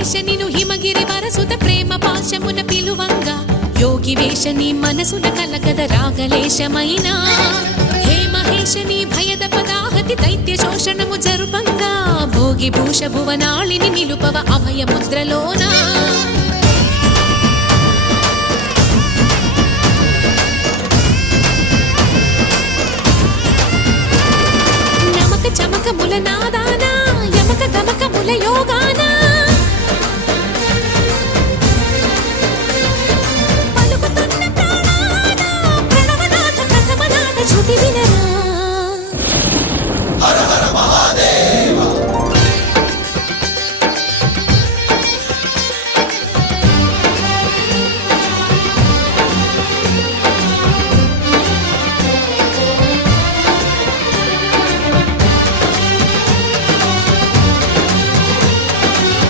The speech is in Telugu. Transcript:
మహేశ నిను హిమగిరి వరసుత ప్రేమ పాశమున పిలువంగా యోగి వేష నీ మనసున కలకద రాగలేశమైనా హే మహేశ నీ భయద పదాహతి దైత్య శోషణము జరుపంగా భోగి భూష భువనాళిని నిలుపవ అభయ ముద్రలోనా చమకముల నాదానా యమక గమకముల యోగా